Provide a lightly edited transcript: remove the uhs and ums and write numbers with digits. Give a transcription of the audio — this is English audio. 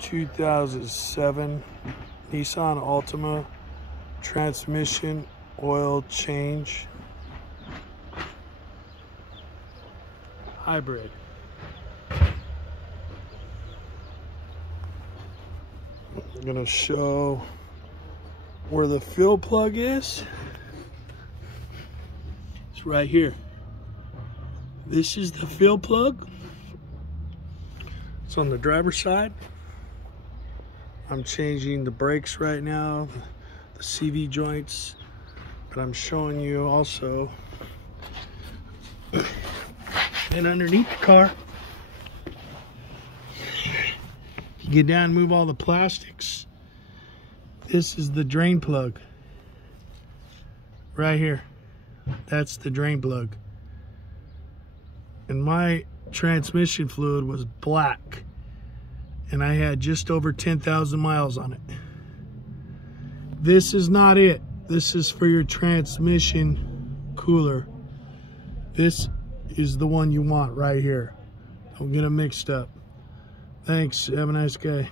2007 Nissan Altima transmission oil change hybrid. I'm gonna show where the fill plug is. It's right here. This is the fill plug. It's on the driver's side. I'm changing the brakes right now, the CV joints, but I'm showing you also, and underneath the car, you get down and move all the plastics. This is the drain plug. Right here. That's the drain plug. And my transmission fluid was black. And I had just over 10,000 miles on it. This is not it. This is for your transmission cooler. This is the one you want right here. Don't get them mixed up. Thanks. Have a nice day.